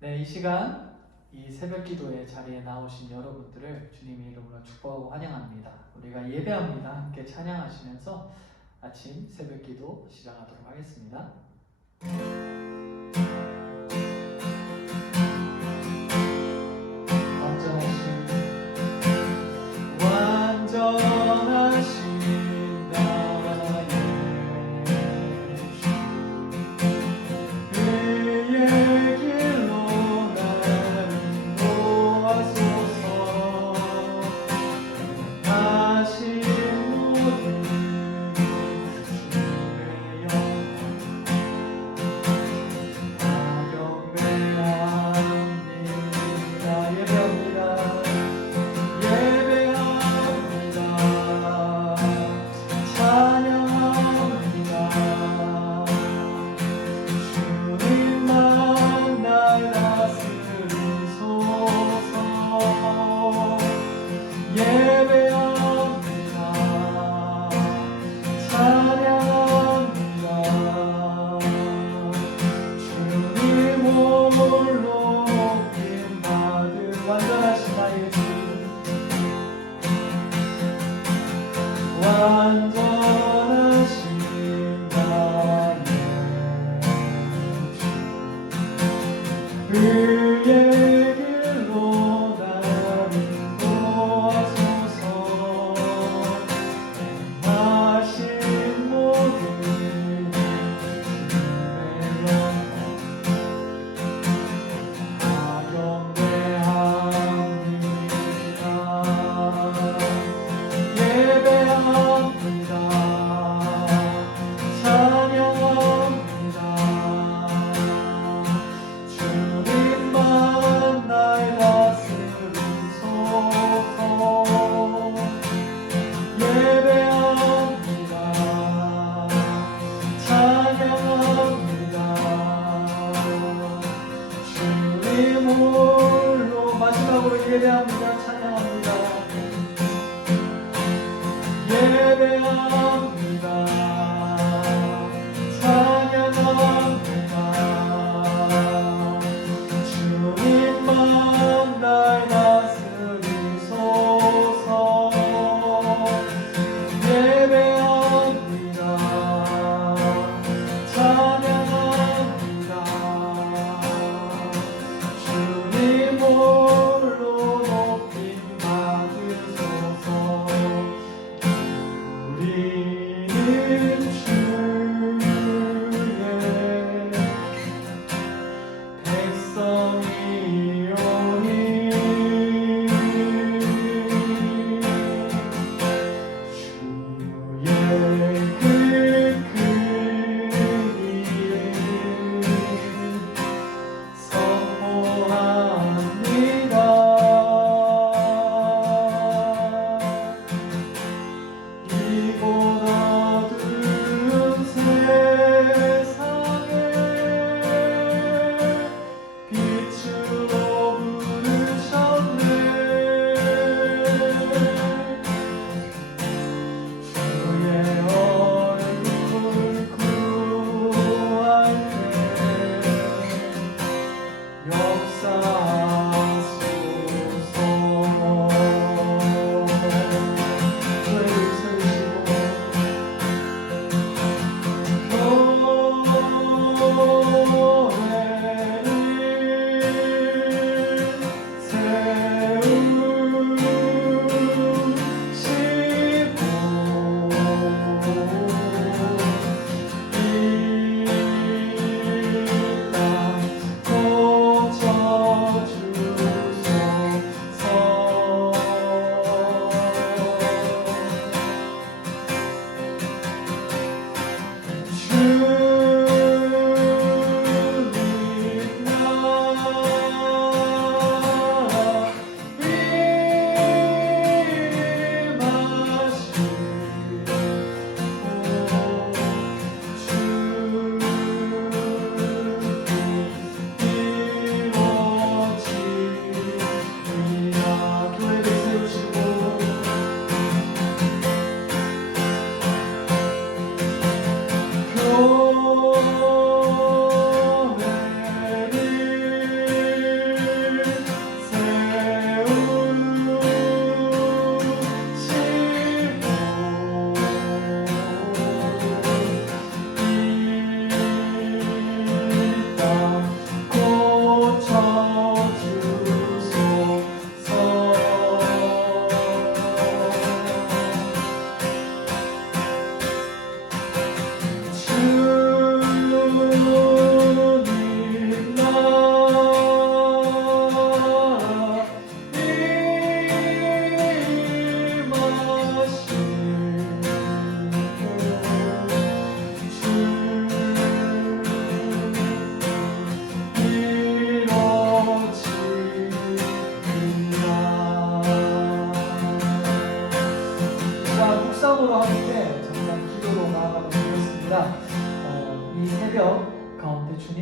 네, 이 시간 이 새벽 기도의 자리에 나오신 여러분들을 주님의 이름으로 축복하고 환영합니다. 우리가 예배합니다. 함께 찬양하시면서 아침 새벽 기도 시작하도록 하겠습니다. 완전하신 나의 주 그의 길로 나를 인도하소서. 다신 모든 주의 영광 경배합니다. 예배합니다. 찬양합니다. 주님만 날 다스리소서. 예배합니다. 찬양합니다. 주님 홀로 높임 받은 완전하신 나의 주, 완전하신 나의 주 그의 길로 나를 인도하소서. 행하신 모든 주의 영광 경배합니다. 예배합니다. 찬양합니다. 주님만 날 다스리소서. 예배합니다. 찬양합니다. 주님 홀로 마지막으로 예배합니다. 찬양합니다. 예배합니다. 찬양합니다. 주님만 날 다스리소서. 예배합니다. 찬양합니다. 주님 홀로 높임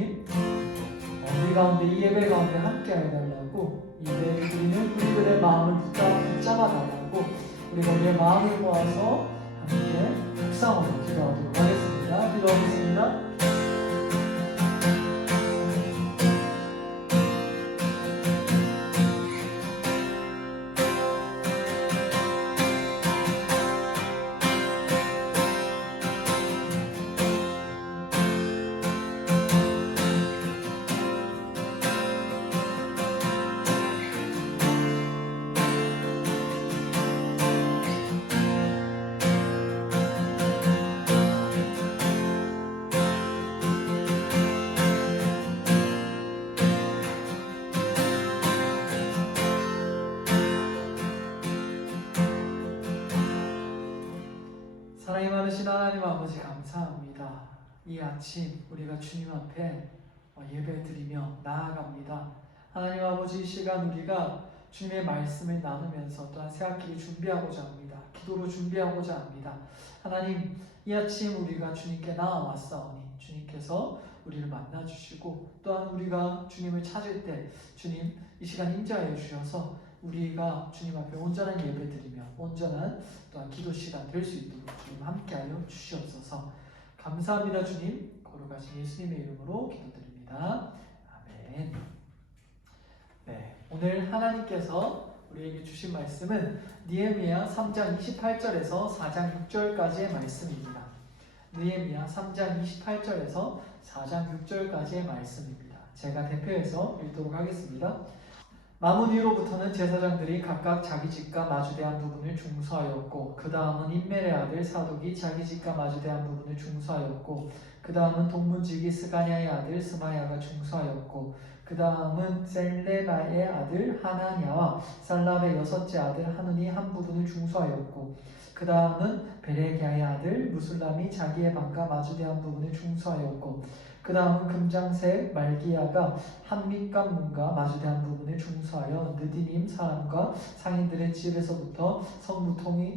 주님 우리 가운데 이 예배 가운데 함께 해달라고 예배 드리는 우리들의 마음을 붙잡아 달라고 우리가 우리의 마음을 모아서 함께 묵상으로 기도하도록 하겠습니다. 기도하겠습니다. 사랑이 많으신 하나님 아버지 감사합니다. 이 아침 우리가 주님 앞에 예배 드리며 나아갑니다. 하나님 아버지 이 시간 우리가 주님의 말씀을 나누면서 또한 새학기를 준비하고자 합니다. 기도로 준비하고자 합니다. 하나님 이 아침 우리가 주님께 나아왔사오니 주님께서 우리를 만나주시고 또한 우리가 주님을 찾을 때 주님 이 시간 임재하여 주셔서 우리가 주님 앞에 온전한 예배 드리며 온전한 또한 기도 시간 될 수 있도록 주님 함께하여 주시옵소서. 감사합니다. 주님 거룩하신 예수님의 이름으로 기도드립니다. 아멘. 네, 오늘 하나님께서 우리에게 주신 말씀은 느헤미야 3장 28절에서 4장 6절까지의 말씀입니다. 느헤미야 3장 28절에서 4장 6절까지의 말씀입니다. 제가 대표해서 읽도록 하겠습니다. 마문 위로부터는 제사장들이 각각 자기 집과 마주대한 부분을 중수하였고 그 다음은 임멜의 아들 사독이 자기 집과 마주대한 부분을 중수하였고 그 다음은 동문지기 스가냐의 아들 스마야가 중수하였고 그 다음은 셀레마의 아들 하나냐와 살랍의 여섯째 아들 하눈이 한 부분을 중수하였고 그 다음은 베레기야의 아들 무술람이 자기의 방과 마주대한 부분을 중수하였고 그 다음은 금장색 말기야가 한 밑간 문과 마주대한 부분을 중수하여 느디님 사람과 상인들의 집에서부터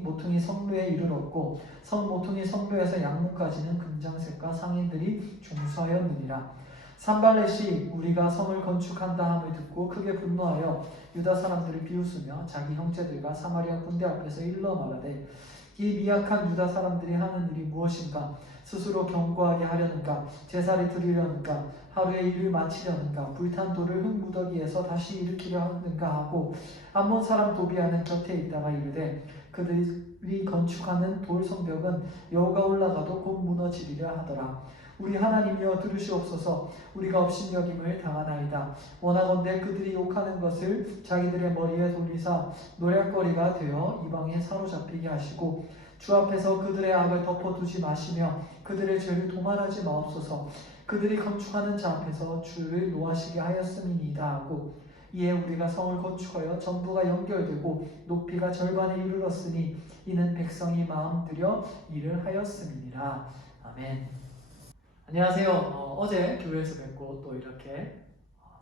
모퉁이 성루에 이르렀고 모퉁이 성루에서 양문까지는 금장색과 상인들이 중수하였느니라. 산발렛이 우리가 성을 건축한다 함을 듣고 크게 분노하여 유다 사람들을 비웃으며 자기 형제들과 사마리아 군대 앞에서 일러 말하되 이 미약한 유다 사람들이 하는 일이 무엇인가? 스스로 견고하게 하려는가? 제사를 드리려는가? 하루에 일을 마치려는가? 불탄 돌을 흙무더기에서 다시 일으키려 하는가 하고 암몬 사람 도비아는 곁에 있다가 이르되 그들이 건축하는 돌 성벽은 여호가 올라가도 곧 무너지리려 하더라. 우리 하나님이여 들으시옵소서. 우리가 업신여김을 당하나이다. 원하건대 그들이 욕하는 것을 자기들의 머리에 돌리사 노략거리가 되어 이방에 사로잡히게 하시고 주 앞에서 그들의 악을 덮어두지 마시며 그들의 죄를 도말하지 마옵소서. 그들이 건축하는 자 앞에서 주를 노하시게 하였음이니이다 하고 이에 우리가 성을 건축하여 전부가 연결되고 높이가 절반에 이르렀으니 이는 백성이 마음 들여 일을 하였음이니라. 아멘. 안녕하세요. 어제 교회에서 뵙고 또 이렇게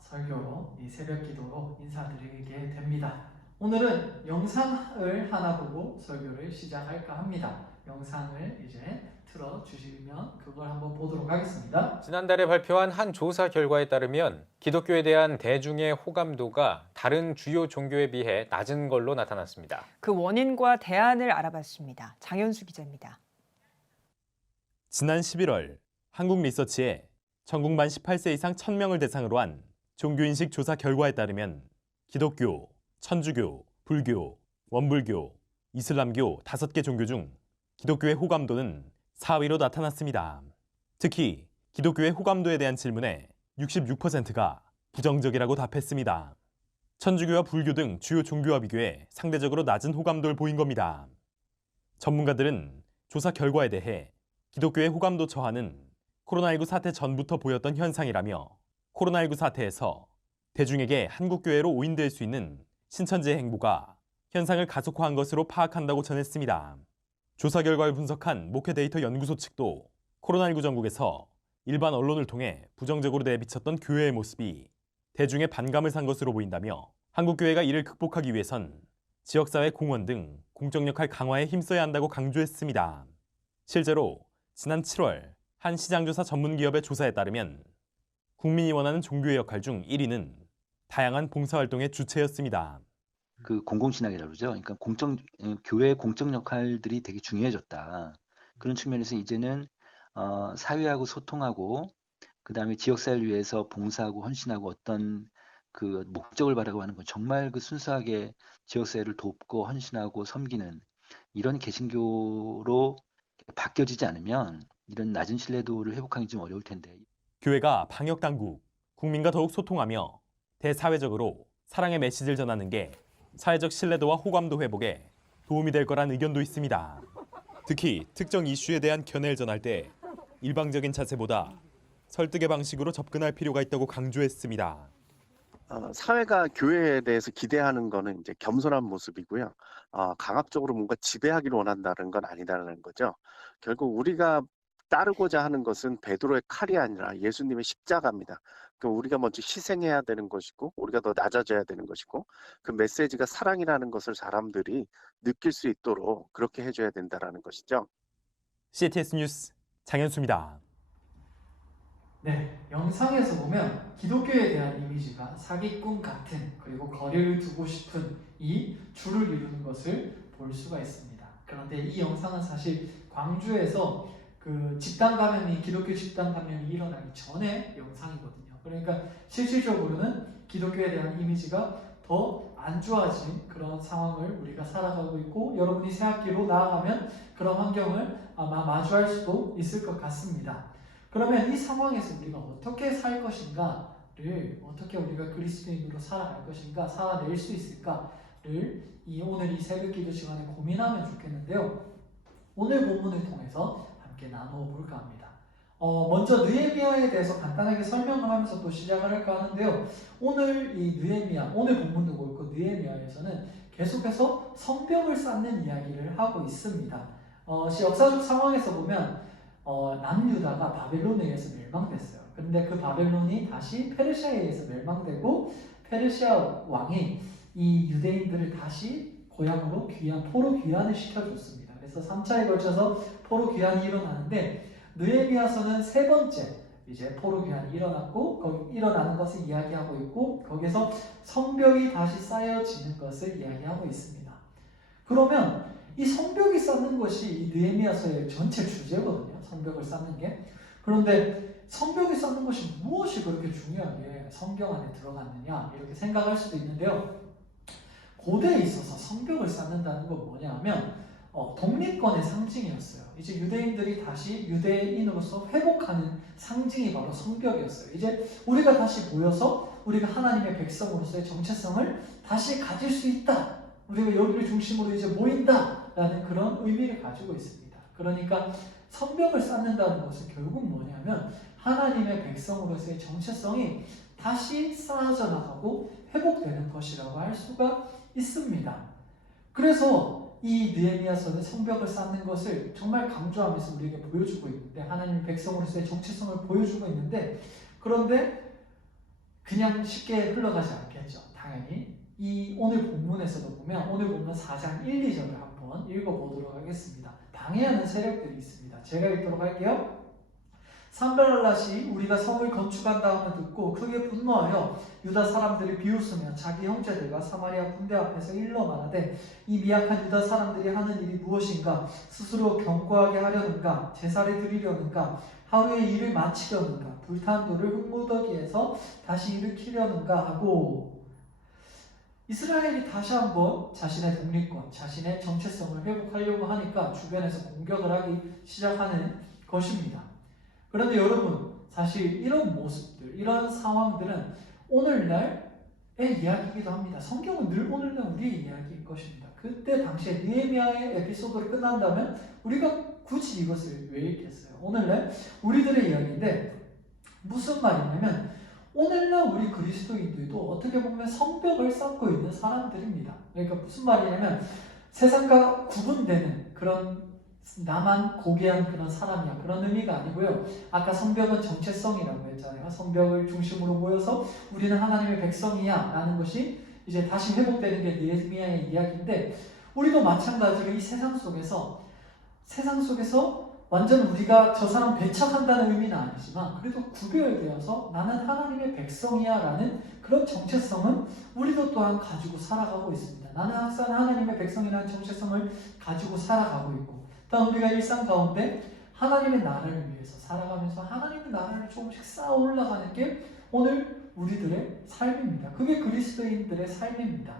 설교로 이 새벽 기도로 인사드리게 됩니다. 오늘은 영상을 하나 보고 설교를 시작할까 합니다. 영상을 이제 틀어주시면 그걸 한번 보도록 하겠습니다. 지난달에 발표한 한 조사 결과에 따르면 기독교에 대한 대중의 호감도가 다른 주요 종교에 비해 낮은 걸로 나타났습니다. 그 원인과 대안을 알아봤습니다. 장현수 기자입니다. 지난 11월 한국 리서치에 전국 만 18세 이상 1000명을 대상으로 한 종교인식 조사 결과에 따르면 기독교, 천주교, 불교, 원불교, 이슬람교 5개 종교 중 기독교의 호감도는 4위로 나타났습니다. 특히 기독교의 호감도에 대한 질문에 66%가 부정적이라고 답했습니다. 천주교와 불교 등 주요 종교와 비교해 상대적으로 낮은 호감도를 보인 겁니다. 전문가들은 조사 결과에 대해 기독교의 호감도 저하는 코로나19 사태 전부터 보였던 현상이라며 코로나19 사태에서 대중에게 한국교회로 오인될 수 있는 신천지의 행보가 현상을 가속화한 것으로 파악한다고 전했습니다. 조사 결과를 분석한 목회 데이터 연구소 측도 코로나19 전국에서 일반 언론을 통해 부정적으로 내비쳤던 교회의 모습이 대중의 반감을 산 것으로 보인다며 한국교회가 이를 극복하기 위해선 지역사회 공헌 등 공적 역할 강화에 힘써야 한다고 강조했습니다. 실제로 지난 7월 한 시장조사 전문기업의 조사에 따르면 국민이 원하는 종교의 역할 중 1위는 다양한 봉사활동의 주체였습니다. 그 공공신학이라고 그러죠. 그러니까 교회의 공적 역할들이 되게 중요해졌다. 그런 측면에서 이제는 사회하고 소통하고 그다음에 지역사회를 위해서 봉사하고 헌신하고 어떤 그 목적을 바라고 하는 건 정말 그 순수하게 지역사회를 돕고 헌신하고 섬기는 이런 개신교로 바뀌어지지 않으면 이런 낮은 신뢰도를 회복하기 좀 어려울 텐데. 교회가 방역당국, 국민과 더욱 소통하며 대사회적으로 사랑의 메시지를 전하는 게 사회적 신뢰도와 호감도 회복에 도움이 될 거란 의견도 있습니다. 특히 특정 이슈에 대한 견해를 전할 때 일방적인 자세보다 설득의 방식으로 접근할 필요가 있다고 강조했습니다. 사회가 교회에 대해서 기대하는 거는 이제 겸손한 모습이고요. 강압적으로 뭔가 지배하기를 원한다는 건 아니다라는 거죠. 결국 우리가 따르고자 하는 것은 베드로의 칼이 아니라 예수님의 십자가입니다. 그럼 우리가 먼저 희생해야 되는 것이고 우리가 더 낮아져야 되는 것이고 그 메시지가 사랑이라는 것을 사람들이 느낄 수 있도록 그렇게 해줘야 된다라는 것이죠. CTS 뉴스 장현수입니다. 네, 영상에서 보면 기독교에 대한 이미지가 사기꾼 같은 그리고 거리를 두고 싶은 이 줄을 이루는 것을 볼 수가 있습니다. 그런데 이 영상은 사실 광주에서 그 집단 감염이 기독교 집단 감염이 일어나기 전에 영상이거든요. 그러니까 실질적으로는 기독교에 대한 이미지가 더 안 좋아진 그런 상황을 우리가 살아가고 있고 여러분이 새학기로 나아가면 그런 환경을 아마 마주할 수도 있을 것 같습니다. 그러면 이 상황에서 우리가 어떻게 살 것인가를 어떻게 우리가 그리스도인으로 살아갈 것인가 살아낼 수 있을까를 오늘 이 새벽기도 시간에 고민하면 좋겠는데요. 오늘 본문을 통해서 함께 나누어 볼까 합니다. 먼저 느헤미야에 대해서 간단하게 설명을 하면서 또 시작을 할까 하는데요. 오늘 이 느헤미야, 오늘 본문도 그렇고 느헤미야에서는 계속해서 성벽을 쌓는 이야기를 하고 있습니다. 역사적 상황에서 보면 남유다가 바벨론에 의해서 멸망됐어요. 그런데 그 바벨론이 다시 페르시아에 의해서 멸망되고 페르시아 왕이 이 유대인들을 다시 고향으로 포로 귀환을 시켜줬습니다. 그래서 3차에 걸쳐서 포로 귀환이 일어나는데 느헤미야서는 세 번째 이제 포로 귀환이 일어났고 거기 일어나는 것을 이야기하고 있고 거기서 성벽이 다시 쌓여지는 것을 이야기하고 있습니다. 그러면 이 성벽이 쌓는 것이 이 느헤미야서의 전체 주제거든요. 성벽을 쌓는 게. 그런데 성벽이 쌓는 것이 무엇이 그렇게 중요하게 성경 안에 들어갔느냐 이렇게 생각할 수도 있는데요. 고대에 있어서 성벽을 쌓는다는 건 뭐냐 하면 독립권의 상징이었어요. 이제 유대인들이 다시 유대인으로서 회복하는 상징이 바로 성벽이었어요. 이제 우리가 다시 모여서 우리가 하나님의 백성으로서의 정체성을 다시 가질 수 있다. 우리가 여기를 중심으로 이제 모인다라는 그런 의미를 가지고 있습니다. 그러니까 성벽을 쌓는다는 것은 결국 뭐냐면 하나님의 백성으로서의 정체성이 다시 쌓아져 나가고 회복되는 것이라고 할 수가 있습니다. 그래서 이 느헤미야서는 성벽을 쌓는 것을 정말 강조하면서 우리에게 보여주고 있는데 하나님의 백성으로서의 정체성을 보여주고 있는데 그런데 그냥 쉽게 흘러가지 않겠죠. 당연히 이 오늘 본문에서도 보면 오늘 본문 4장 1, 2절을 한번 읽어보도록 하겠습니다. 방해하는 세력들이 있습니다. 제가 읽도록 할게요. 산발랄랏이 우리가 성을 건축한다 함을 듣고 크게 분노하여 유다 사람들이 비웃으며 자기 형제들과 사마리아 군대 앞에서 일러 말하되 이 미약한 유다 사람들이 하는 일이 무엇인가 스스로 견고하게 하려는가 제사를 드리려는가 하루의 일을 마치려는가 불탄 돌을 흙무더기에서 다시 일으키려는가 하고 이스라엘이 다시 한번 자신의 독립권, 자신의 정체성을 회복하려고 하니까 주변에서 공격을 하기 시작하는 것입니다. 그런데 여러분, 사실 이런 모습들, 이런 상황들은 오늘날의 이야기이기도 합니다. 성경은 늘 오늘날 우리의 이야기일 것입니다. 그때 당시에 느헤미야의 에피소드를 끝난다면 우리가 굳이 이것을 왜 읽겠어요? 오늘날 우리들의 이야기인데 무슨 말이냐면 오늘날 우리 그리스도인들도 어떻게 보면 성벽을 쌓고 있는 사람들입니다. 그러니까 무슨 말이냐면 세상과 구분되는 그런 나만 고귀한 그런 사람이야 그런 의미가 아니고요. 아까 성벽은 정체성이라고 했잖아요. 성벽을 중심으로 모여서 우리는 하나님의 백성이야 라는 것이 이제 다시 회복되는 게 느헤미야의 이야기인데 우리도 마찬가지로 이 세상 속에서 완전 우리가 저 사람 배척한다는 의미는 아니지만 그래도 구별되어서 나는 하나님의 백성이야 라는 그런 정체성은 우리도 또한 가지고 살아가고 있습니다. 나는 항상 하나님의 백성이라는 정체성을 가지고 살아가고 있고, 또한 우리가 일상 가운데 하나님의 나라를 위해서 살아가면서 하나님의 나라를 조금씩 쌓아 올라가는 게 오늘 우리들의 삶입니다. 그게 그리스도인들의 삶입니다.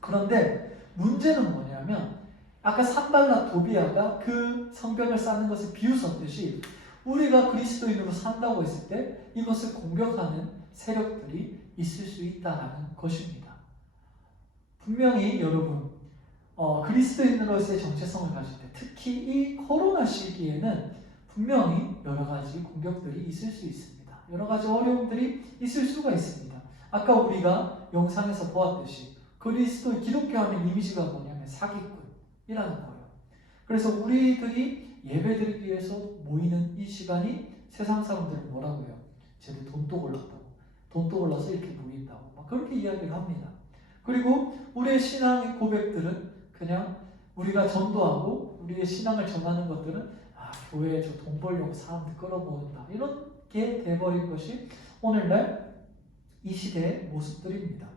그런데 문제는 뭐냐면 아까 산발락 도비아가 그 성벽을 쌓는 것을 비웃었듯이 우리가 그리스도인으로 산다고 했을 때 이것을 공격하는 세력들이 있을 수 있다는 것입니다. 분명히 여러분 그리스도인으로서의 정체성을 가질 때 특히 이 코로나 시기에는 분명히 여러 가지 공격들이 있을 수 있습니다. 여러 가지 어려움들이 있을 수가 있습니다. 아까 우리가 영상에서 보았듯이 그리스도 기독교 하면 이미지가 뭐냐면 사기꾼이라는 거예요. 그래서 우리들이 예배드리기 위해서 모이는 이 시간이 세상 사람들은 뭐라고 해요? 쟤들 돈도 골랐다고. 돈도 골라서 이렇게 모인다고. 막 그렇게 이야기를 합니다. 그리고 우리의 신앙의 고백들은 그냥 우리가 전도하고 우리의 신앙을 전하는 것들은 교회에 저 돈 벌려고 사람들 끌어모은다. 이런 게 돼버린 것이 오늘날 이 시대의 모습들입니다.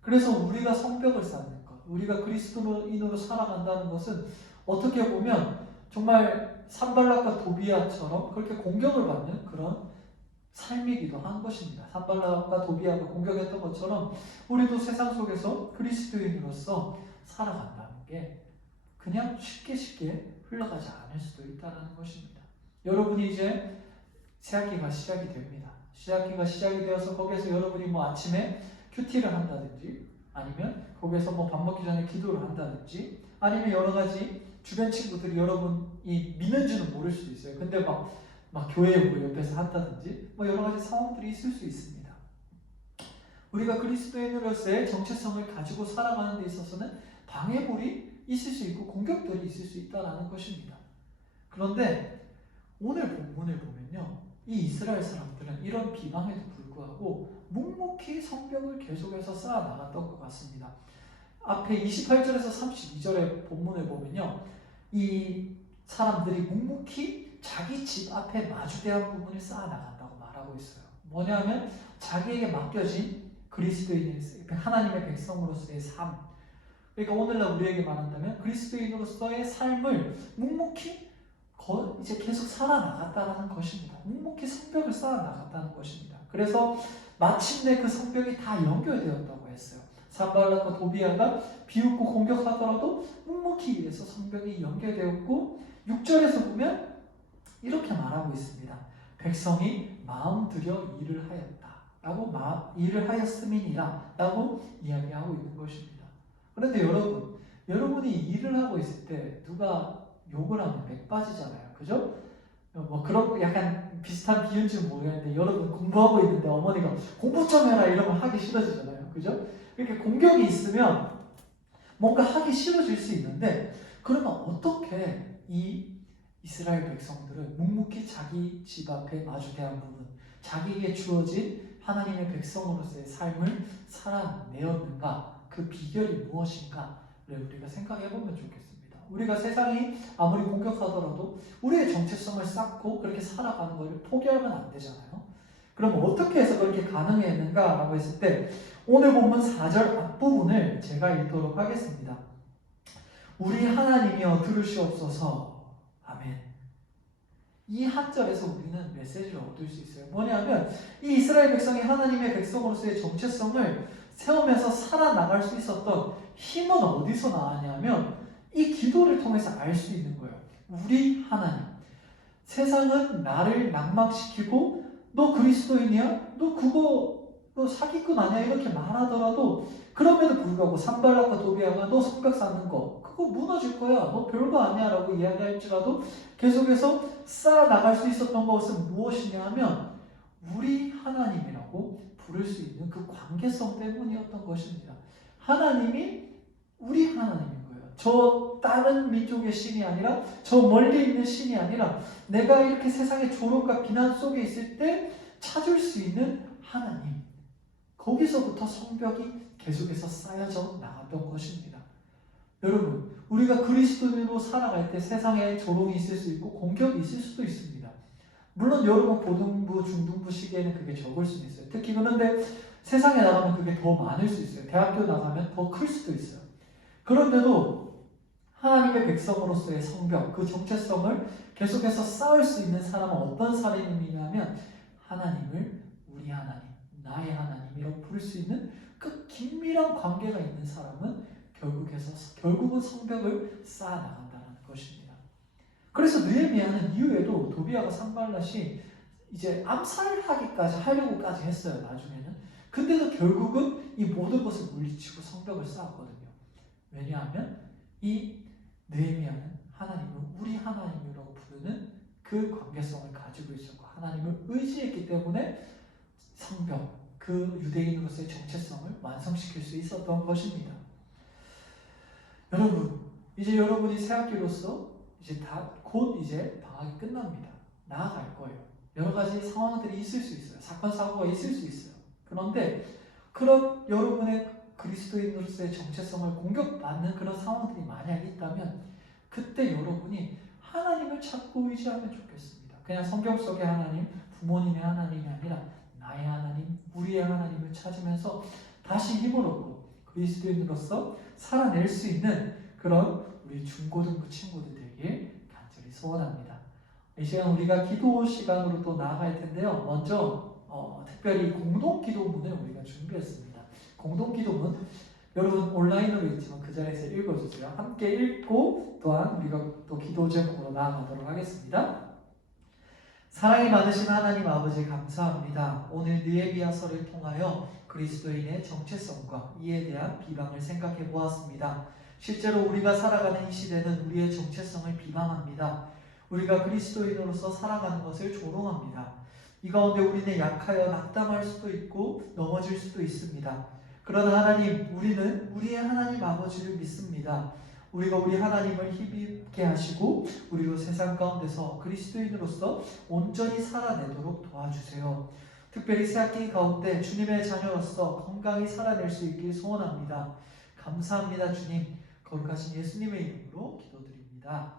그래서 우리가 성벽을 쌓는 것, 우리가 그리스도인으로 살아간다는 것은 어떻게 보면 정말 산발락과 도비아처럼 그렇게 공격을 받는 그런 삶이기도 한 것입니다. 산발락과 도비아가 공격했던 것처럼 우리도 세상 속에서 그리스도인으로서 살아간다는 게 그냥 쉽게 흘러가지 않을 수도 있다는 것입니다. 여러분이 이제 새학기가 시작이 됩니다. 새학기가 시작이 되어서 거기에서 여러분이 아침에 큐티를 한다든지 아니면 거기에서 밥 먹기 전에 기도를 한다든지 아니면 여러 가지 주변 친구들이 여러분이 믿는지는 모를 수도 있어요. 근데 막 교회 옆에서 한다든지 여러 가지 상황들이 있을 수 있습니다. 우리가 그리스도인으로서의 정체성을 가지고 살아가는 데 있어서는 방해물이 있을 수 있고 공격들이 있을 수 있다는 것입니다. 그런데 오늘 본문을 보면요, 이 이스라엘 사람들은 이런 비방에도 불구하고 묵묵히 성벽을 계속해서 쌓아 나갔던 것 같습니다. 앞에 28절에서 32절의 본문을 보면요, 이 사람들이 묵묵히 자기 집 앞에 마주대한 부분을 쌓아 나간다고 말하고 있어요. 뭐냐면 자기에게 맡겨진 그리스도인의 하나님의 백성으로서의 삶. 그러니까 오늘날 우리에게 말한다면 그리스도인으로서의 삶을 묵묵히 이제 계속 살아나갔다는 것입니다. 묵묵히 성벽을 쌓아나갔다는 것입니다. 그래서 마침내 그 성벽이 다 연결되었다고 했어요. 산발락과 도비아가 비웃고 공격하더라도 묵묵히 일해서 성벽이 연결되었고 6절에서 보면 이렇게 말하고 있습니다. 백성이 마음 들여 일을 하였다 라고 일을 하였음이니라 라고 이야기하고 있는 것입니다. 그런데 여러분이 일을 하고 있을 때 누가 욕을 하면 맥 빠지잖아요. 그죠? 그런 약간 비슷한 비유인지는 모르겠는데 여러분 공부하고 있는데 어머니가 공부 좀 해라 이러면 하기 싫어지잖아요. 그죠? 이렇게 공격이 있으면 뭔가 하기 싫어질 수 있는데 그러면 어떻게 이 이스라엘 백성들은 묵묵히 자기 집 앞에 마주대한 부분, 자기에게 주어진 하나님의 백성으로서의 삶을 살아내었는가? 그 비결이 무엇인가를 우리가 생각해보면 좋겠습니다. 우리가 세상이 아무리 공격하더라도 우리의 정체성을 쌓고 그렇게 살아가는 것을 포기하면 안 되잖아요. 그럼 어떻게 해서 그렇게 가능했는가 라고 했을 때 오늘 본문 4절 앞부분을 제가 읽도록 하겠습니다. 우리 하나님이여 들으시옵소서. 아멘. 이 한 절에서 우리는 메시지를 얻을 수 있어요. 뭐냐면 이 이스라엘 백성이 하나님의 백성으로서의 정체성을 세우면서 살아나갈 수 있었던 힘은 어디서 나왔냐면 이 기도를 통해서 알 수 있는 거예요. 우리 하나님. 세상은 나를 낙망시키고 너 그리스도인이야? 너 사기꾼 아니야? 이렇게 말하더라도 그럼에도 불구하고 산발락과 도비아가 너 성벽 쌓는 거 그거 무너질 거야. 너 별거 아니야 라고 이야기할지라도 계속해서 쌓아나갈 수 있었던 것은 무엇이냐 하면 우리 하나님이라고 부를 수 있는 그 관계성 때문이었던 것입니다. 하나님이 우리 하나님인 거예요. 저 다른 민족의 신이 아니라 저 멀리 있는 신이 아니라 내가 이렇게 세상의 조롱과 비난 속에 있을 때 찾을 수 있는 하나님. 거기서부터 성벽이 계속해서 쌓여져 나갔던 것입니다. 여러분, 우리가 그리스도인으로 살아갈 때 세상에 조롱이 있을 수 있고 공격이 있을 수도 있습니다. 물론 여러분 고등부, 중등부 시기에는 그게 적을 수는 있어요. 특히 그런데 세상에 나가면 그게 더 많을 수 있어요. 대학교 나가면 더 클 수도 있어요. 그런데도 하나님의 백성으로서의 성벽, 그 정체성을 계속해서 쌓을 수 있는 사람은 어떤 사람이냐면 하나님을 우리 하나님, 나의 하나님이라고 부를 수 있는 그 긴밀한 관계가 있는 사람은 결국은 성벽을 쌓아 나간다는 것입니다. 그래서 느헤미야는 이후에도 도비아가 산발랏이 이제 암살하기까지 하려고까지 했어요. 나중에는. 근데도 결국은 이 모든 것을 물리치고 성벽을 쌓았거든요. 왜냐하면 이 느헤미야는 하나님을 우리 하나님이라고 부르는 그 관계성을 가지고 있었고 하나님을 의지했기 때문에 성벽, 그 유대인으로서의 정체성을 완성시킬 수 있었던 것입니다. 여러분, 이제 여러분이 새학기로서 이제 곧 이제 방학이 끝납니다. 나아갈 거예요. 여러 가지 상황들이 있을 수 있어요. 사건, 사고가 있을 수 있어요. 그런데 그런 여러분의 그리스도인으로서의 정체성을 공격받는 그런 상황들이 만약 있다면 그때 여러분이 하나님을 찾고 의지하면 좋겠습니다. 그냥 성경 속의 하나님, 부모님의 하나님이 아니라 나의 하나님, 우리의 하나님을 찾으면서 다시 힘을 얻고 그리스도인으로서 살아낼 수 있는 그런 우리 중고등부 친구들 되길 간절히 소원합니다. 이 시간 우리가 기도 시간으로 또 나아갈 텐데요. 먼저 특별히 공동기도문을 우리가 준비했습니다. 공동기도문 여러분 온라인으로 있지만 그 자리에서 읽어주세요. 함께 읽고 또한 우리가 또 기도 제목으로 나아가도록 하겠습니다. 사랑이 많으신 하나님 아버지 감사합니다. 오늘 느헤미야서를 통하여 그리스도인의 정체성과 이에 대한 비방을 생각해 보았습니다. 실제로 우리가 살아가는 이 시대는 우리의 정체성을 비방합니다. 우리가 그리스도인으로서 살아가는 것을 조롱합니다. 이 가운데 우리는 약하여 낙담할 수도 있고 넘어질 수도 있습니다. 그러나 하나님, 우리는 우리의 하나님 아버지를 믿습니다. 우리가 우리 하나님을 힘있게 하시고 우리로 세상 가운데서 그리스도인으로서 온전히 살아내도록 도와주세요. 특별히 새학기 가운데 주님의 자녀로서 건강히 살아낼 수 있길 소원합니다. 감사합니다. 주님, 거룩하신 예수님의 이름으로 기도드립니다.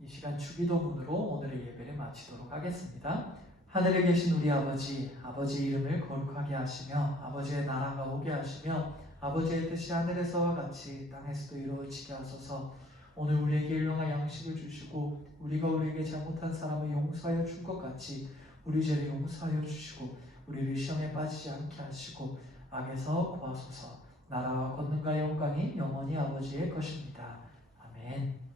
이 시간 주기도문으로 오늘의 예배를 마치도록 하겠습니다. 하늘에 계신 우리 아버지, 아버지의 이름을 거룩하게 하시며 아버지의 나라가 오게 하시며 아버지의 뜻이 하늘에서와 같이 땅에서도 이루어지게 하소서. 오늘 우리에게 일용할 양식을 주시고 우리가 우리에게 잘못한 사람을 용서하여 준 것 같이 우리 죄를 용서하여 주시고 우리를 시험에 빠지지 않게 하시고 악에서 구하소서. 나라와 권능과 영광이 영원히 아버지의 것입니다. 아멘.